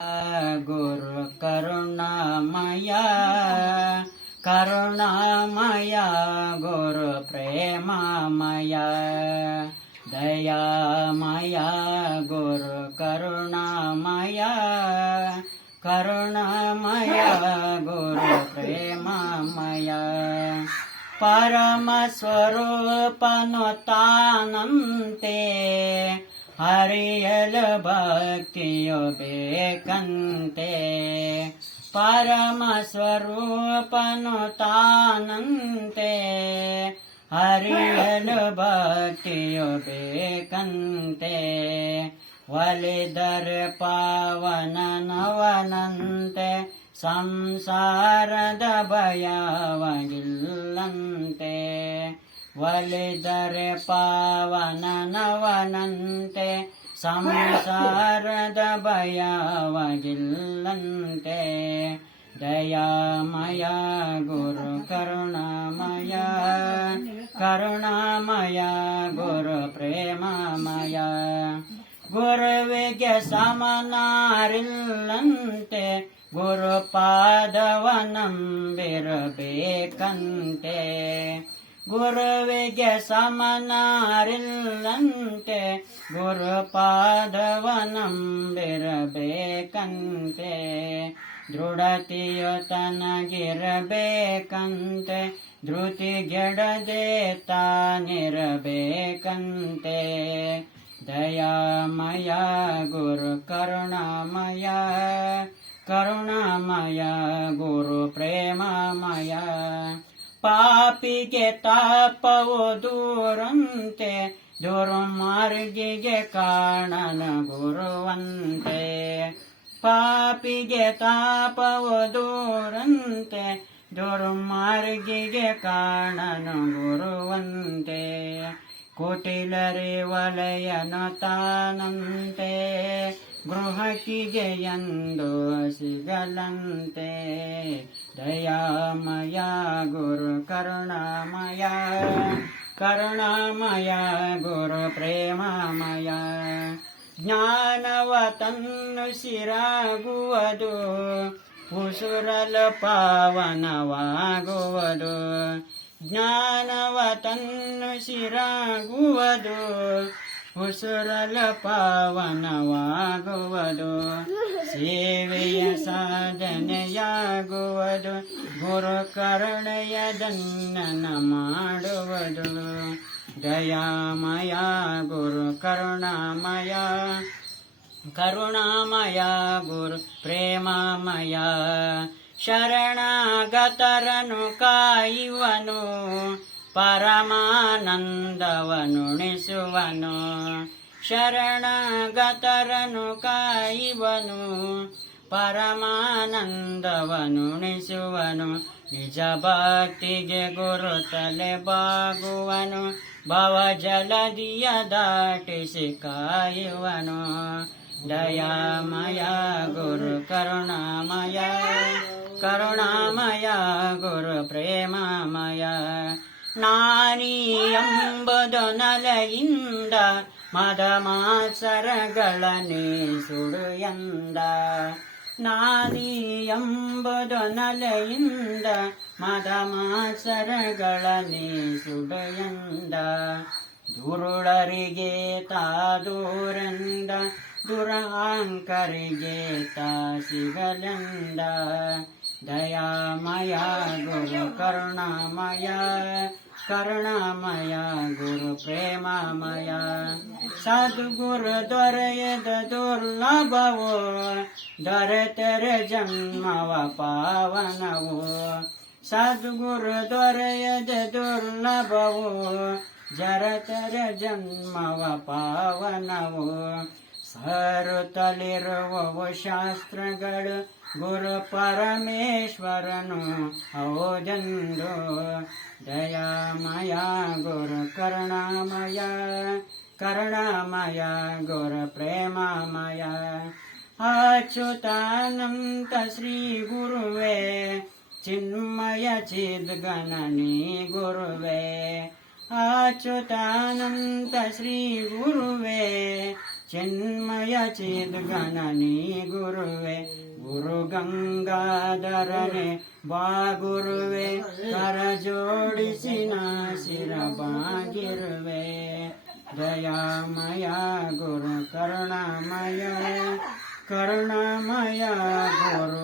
ಗುರು ಕರುಣಾಮಯ ಕರುಣಾಮಯ ಗುರು ಪ್ರೇಮಮಯ ದಯಾಮಯ ಗುರು ಕರುಣಾಮಯ ಕರುಣಾಮಯ ಗುರು ಪ್ರೇಮಮಯ ಪರಮ ಸ್ವರೂಪನು ತಾನಂತೆ ಹರಿಯಲು ಭಕ್ತಿಯು ಬೇಕಂತೆ ಪರಮ ಸ್ವರೂಪನು ತಾನಂತೆ ಹರಿಯಲು ಭಕ್ತಿಯು ಬೇಕಂತೆ ಒಲಿದರೆ ಪಾವನನವನಂತೆ ಸಂಸಾರದ ಭಯವಾಗಿಲ್ಲಂತೆ ಒಲಿದರೆ ಪಾವನನವನಂತೆ ಸಂಸಾರದ ಭಯವಾಗಿಲ್ಲಂತೆ ದಯಾಮಯ ಗುರು ಕರುಣಾಮಯ ಕರುಣಾಮಯ ಗುರು ಪ್ರೇಮಮಯ ಗುರುವಿಗೆ ಸಮನಾರಿಲ್ಲಂತೆ ಗುರು ಪಾದವನಂಬಿರಬೇಕಂತೆ ಗುರುವಿಗೆ ಸಮನಾರಿಲ್ಲಂತೆ ಗುರು ಪಾದವನಂಬಿರಬೇಕಂತೆ ದೃಢತೆಯು ತನಗಿರಬೇಕಂತೆ ಧೃತಿಗೆಡದೆ ತಾನಿರಬೇಕಂತೆ ದಯಾಮಯ ಗುರು ಕರುಣಾಮಯ ಕರುಣಾಮಯ ಗುರು ಪ್ರೇಮಮಯ ಪಾಪಿಗೆ ತಾಪವು ದೂರಂತೆ ದುರ್ಮಾರ್ಗಿಗೆ ಕಾಣನ ಗುರುವಂತೆ ಪಾಪಿಗೆ ತಾಪವು ದೂರಂತೆ ದುರ್ಮಾರ್ಗಿಗೆ ಕಾಣನು ಗುರುವಂತೆ ಕುಟಿಲರಿ ವಲಯನು ತಾನಂತೆ ಗೃಹಕಿಗೆ ಎಂದು ಸಿಗಲಂತೆ ದಯಾಮಯ ಗುರು ಕರುಣಾಮಯ ಕರುಣಾಮಯ ಗುರು ಪ್ರೇಮಮಯ ಜ್ಞಾನವ ತನ್ನು ಶಿರಾಗುವುದು ಉಸುರಲು ಪಾವನವಾಗುವುದು ಜ್ಞಾನವ ತನ್ನು ಶಿರಾಗುವುದು ಉಸುರಲ ಪಾವನವಾಗುವುದು ಸೇವೆಯ ಸಾಧನೆಯಾಗುವುದು ಗುರು ಕರುಣೆಯದನ್ನ ಮಾಡುವುದು ದಯಾಮಯ ಗುರು ಕರುಣಾಮಯ ಕರುಣಾಮಯ ಗುರು ಪ್ರೇಮಮಯ ಶರಣಾಗತರನು ಕಾಯುವನು ಪರಮಾನಂದವನುಣಿಸುವನು ಶರಣಾಗತರನು ಕಾಯುವನು ಪರಮಾನಂದವನುಣಿಸುವನು ನಿಜ ಭಕ್ತಿಗೆ ಗುರು ತಲೆ ಬಾಗುವನು ಭವಜಲದಿಯ ದಾಟಿಸಿ ಕಾಯುವನು ದಯಾಮಯ ಗುರು ಕರುಣಾಮಯ ಕರುಣಾಮಯ ಗುರು ಪ್ರೇಮಮಯ ನಾನಿ ಎಂಬುದು ನಲೆಯಿಂದ ಮದ ಮಾತ್ಸರಗಳನ್ನೇ ಸುಡು ಎಂದ ನಾನಿ ಎಂಬುದು ನಲೆಯಿಂದ ಮದ ಮಾತ್ಸರಗಳನ್ನೇ ಸುಡು ಎಂದ ದುರುಳರಿಗೆ ತಾದೂರೆಂದ ದುರಹಂಕರಿಗೆ ತಾ ಸಿಗಲೆಂದ ದಯಾಮಯ ಗುರು ಕರುಣಾಮಯ ಕರುಣಾಮಯ ಗುರು ಪ್ರೇಮಮಯ ಸದ್ಗುರು ದೊರೆಯದ ದುರ್ಲಭವು ದೊರೆತರೆ ಜನ್ಮವ ಪಾವನವು ಸದ್ಗುರು ದೊರೆಯದ ದುರ್ಲಭವು ಜರತರ ಜನ್ಮವ ಪಾವನವು ಸಾರುತ್ತಲಿರುವವು ಶಾಸ್ತ್ರಗಳು ಗುರು ಪರಮೇಶ್ವರನು ಹೌದೆಂದು ದಯಾಮಯ ಗುರು ಕರುಣಾಮಯ ಕರುಣಾಮಯ ಗುರು ಪ್ರೇಮಮಯ ಅಚ್ಯುತಾನಂತ ಶ್ರೀ ಗುರುವೇ ಚಿನ್ಮಯ ಚಿದ್ಗಣನಿ ಗುರುವೇ ಅಚ್ಯುತಾನಂತ ಶ್ರೀ ಗುರುವೇ ಚಿನ್ಮಯ ಚಿದ್ಗಣನಿ ಗುರುವೆ ಗುರು ಗಂಗಾಧರನೆ ಬಾ ಗುರುವೆ ಕರ ಜೋಡಿಸಿನ ಶಿರ ಬಾಗಿರುವೆ ದಯಾಮಯ ಗುರು ಕರುಣಾಮಯ ಕರುಣಾಮಯ ಗುರು